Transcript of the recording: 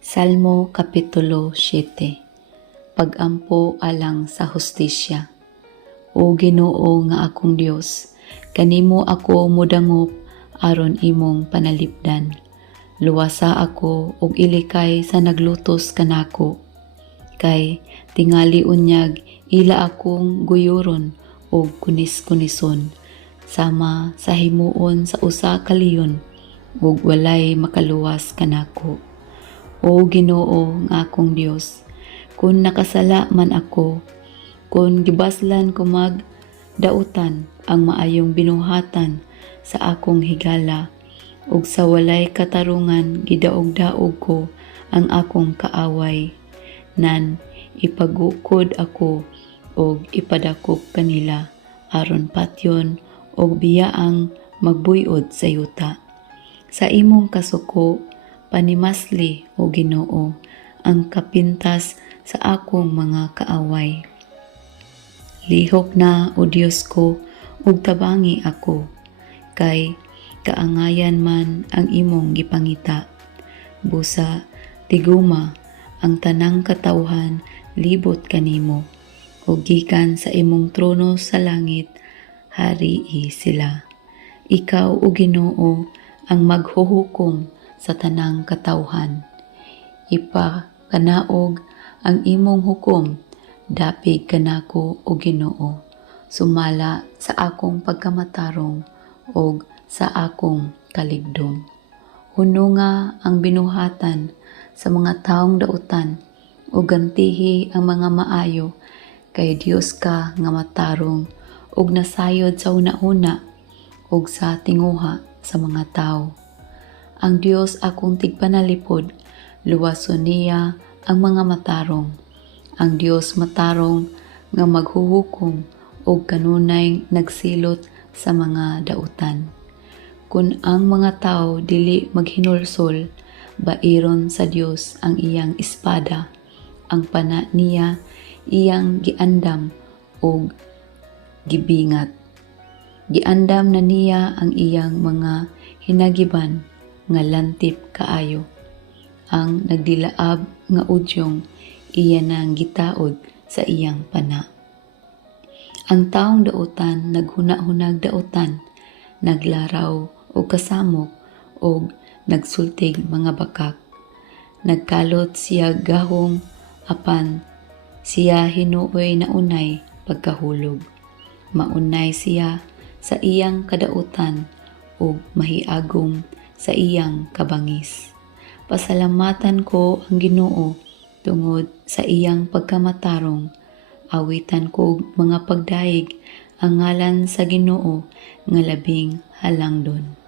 Salmo Kapitulo 7. Pag-ampo alang sa hustisya. O Ginoo nga akong Dios, kanimo ako modangop aron imong panalipdan. Luwasa ako og ilikay sa naglutos kanako. Kay tingali unyag ila akong guyuron og kunis-kunison, sama sa himuon sa usa ka leon ug walay makaluwas kanako. O Ginoo nga akong Dios, kung nakasala man ako, kung gibaslan ko dautan ang maayong binuhatan sa akong higala, ug sa walay katarungan gidaog-daog ko ang akong kaaway, nan ipagukod ako og ipadakop kanila aron patyon og biyaang magbuyod sa yuta. Sa imong kasuko, panimasli o Ginoo ang kapintas sa akong mga kaaway. Lihok na o Diyos ko ug tabangi ako, kay kaangayan man ang imong gipangita. Busa tiguma ang tanang katawhan libot kanimo, ug gikan sa imong trono sa langit harii sila. Ikaw o Ginoo ang maghuhukom sa tanang katawhan. Ipakanaog ang imong hukom, dapig kanako o Ginoo, sumala sa akong pagkamatarong o sa akong kaligdong. Hununga ang binuhatan sa mga taong dautan o gantihi ang mga maayo, kay Dios ka nga matarong ug nasayod sa una-una ug sa tinguha sa mga tao. Ang Dios akong tigpanalipod, luwason niya ang mga matarong. Ang Dios matarong nga maghuhukom o kanunay nagsilot sa mga dautan. Kung ang mga tao dili maghinulsol, bairon sa Dios ang iyang espada, ang pana niya iyang giandam o gibingat. Giandam na niya ang iyang mga hinagiban nga lantip kaayo. Ang nagdilaab nga udyong iya nang gitaod sa iyang pana. Ang taong dautan naghuna-hunag dautan, naglaraw o kasamok o nagsultig mga bakak. Nagkalot siya gahong apan siya hinuoy na unay pagkahulog. Maunay siya sa iyang kadautan o mahiagom sa iyang kabangis. Pasalamatan ko ang Ginoo tungod sa iyang pagkamatarong. Awitan ko mga pagdaig ang ngalan sa Ginoo nga labing halangdon.